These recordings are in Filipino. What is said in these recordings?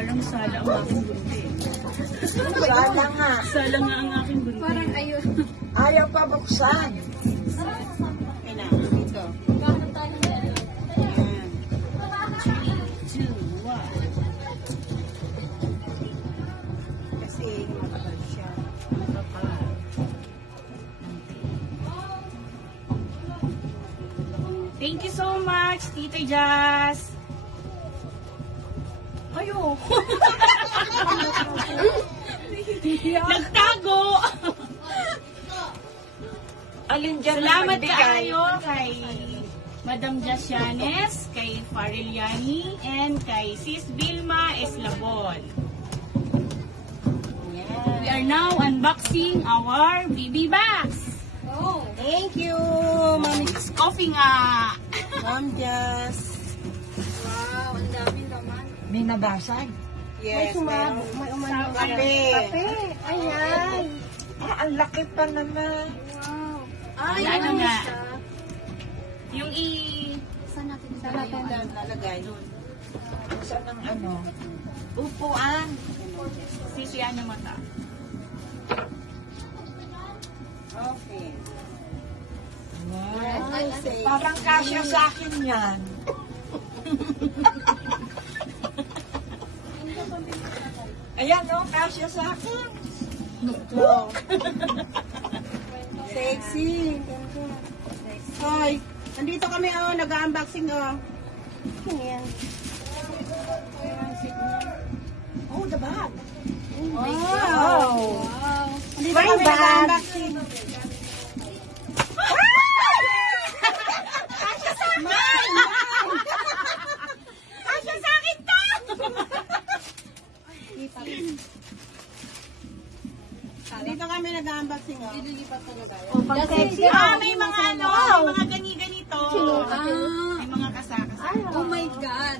Parang sala ang aking bunti. Sala nga. Sala nga ang aking bunti. Parang ayun. Ayaw pa buksan. Ay na, dito. Bakit tayo na? Ayan. 3, 2, 1. Kasi matagal siya. Matagal. Thank you so much, Tita Jazz. Ayo. Nagtago. Alin dyan Salamat nagbigay? kayo kay Madam Jasianes, kay Fariliani, and kay Sis Vilma Eslabon. We are now unboxing our BB bags. Oh. Thank you, Mami. It's coffee nga. Ma'am Jazz. Wow, ang daming laman. May nabasag? Yes, meron. May umano. Kape. Kape. Ayan. Ah, ang laki pa naman. Wow. Ay, Ay, ano ano nga? siya? Yung Saan natin Saan natin lalagay? Saan ang ano? Upuan. sisiyan ng mata. Okay. Wow. Parang kasya sa akin yan. Ayan o, kasya sa akin. Wow. Sexy. Hoy, nandito kami nag-unboxing Ayan. Oh, the bag. Wow. Nandito kami nag-unboxing. Kasya sa akin to! Dito kami nag-unboxing May mga ano, may mga gani-ganito. May mga kasakasa. Oh my God.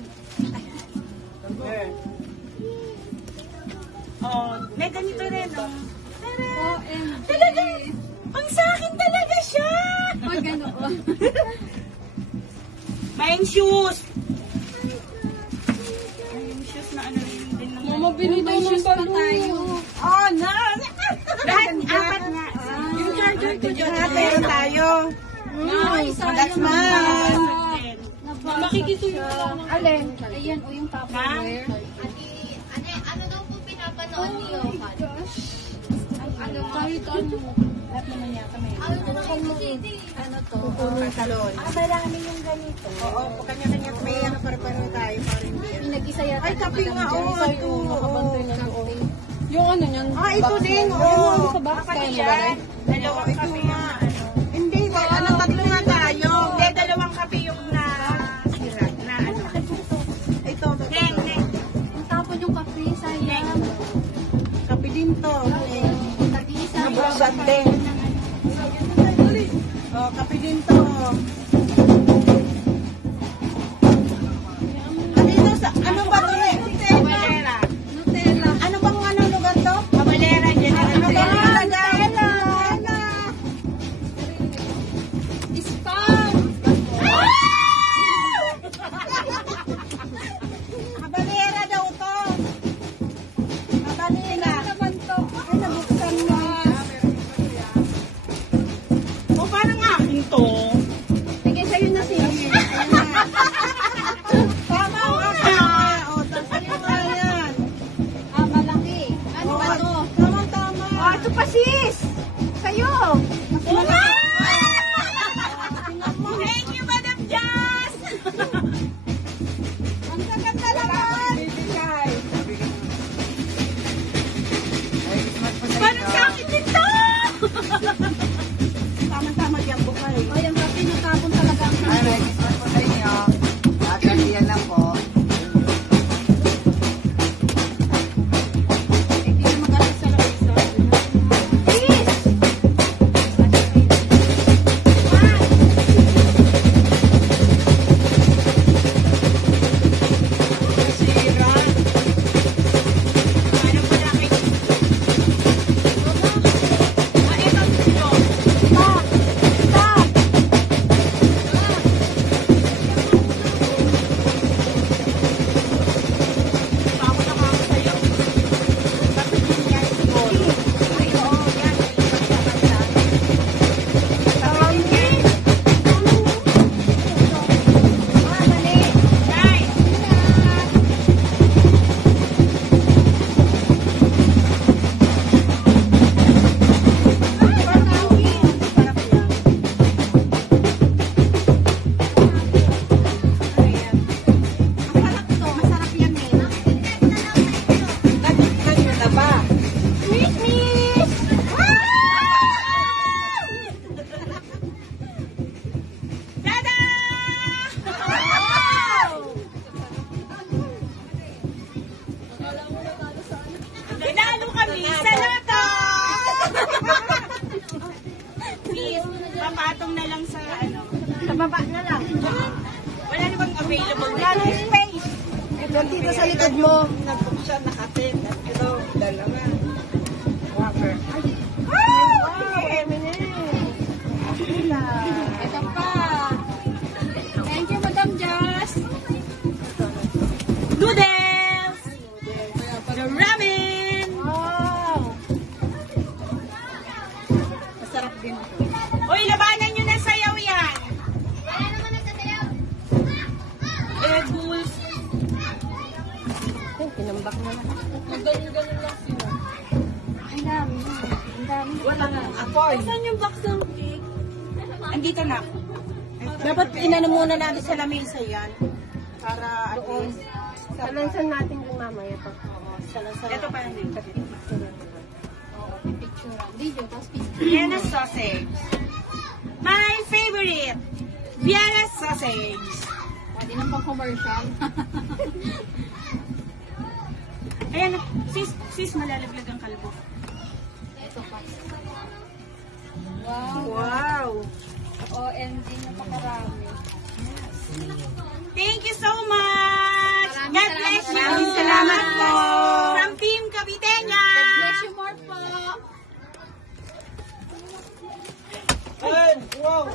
Oh, may ganito rin, oh. OMG. Talaga, ang sa akin talaga siya! Oh, ganoon. May shoes! May shoes na ano rin din naman. Mama, binito shoes pa tayo. Oh, no! Lahat, apat nga. Yung charger ko dyan. Meron tayo. Ay, That's mine. Makikisuyo lang. Alin? Ayan, o yung Tupperware. Ano daw po pinapanood niyo? Ano, kahit ano. Lahat naman yata may. Ano to? Pantalon. Marami yung ganito. Oo, kanya-kanya may pare-pareho tayo para hindi. Pinag-isa yata. Ay, kape nga. Oo, ito. Yung ano niyan? Ah, ito din. Oo. Sa box Pati kaya ba? yan. Dalawang kape nga. Hindi, tatlo nga tayo. Hindi, dalawang kape yung na sira. Na ano. Ito. Neng, neng. Ang tapon yung kape, sayang. Kape din to. Tag-isa. Nabuksan din. Oh, kape din to. Ano ba to? Kabalera. Nutella. Ano bang lugar to? Kabalera, dyan na Ano bang Kabalera. lugar? Spam! Kabalera daw to. Kabalera. Naman to. Ay, nabuksan mo. O, parang akin to. lang sa ano. Sa baba na lang. Wala na bang available Wala na dito? space. Doon dito sa likod mo. Nag-book siya, nakatin. Ito, dalawa. Water. Wow! Ito pa. Thank you, Madam Jazz. Noodles! The ramen! Wow! Masarap din. Uy, labanan nyo na sayaw yan! Wala naman nagsasayaw. Egg rolls. Kinambak na lang. Ganun-ganun lang sila. Ang dami. Ang dami. Wala na. Apoy. Saan yung box ng cake? Andito na. Dapat inano muna natin sa lamesa yan. Para at least. Salansan natin yung mamaya to. Ito pa yung Picture. Video, tapos picture. Vienna sausage. My favorite. Vienna sausage. Pwede nang pang commercial. Ayan, sis, malalaglag ang kalbo. Ito pa. Wow. Wow. OMG, napakarami. Thank you so much. God bless you. Maraming Salamat salamat. po. From Team Caviteña. God bless you more po. Wow!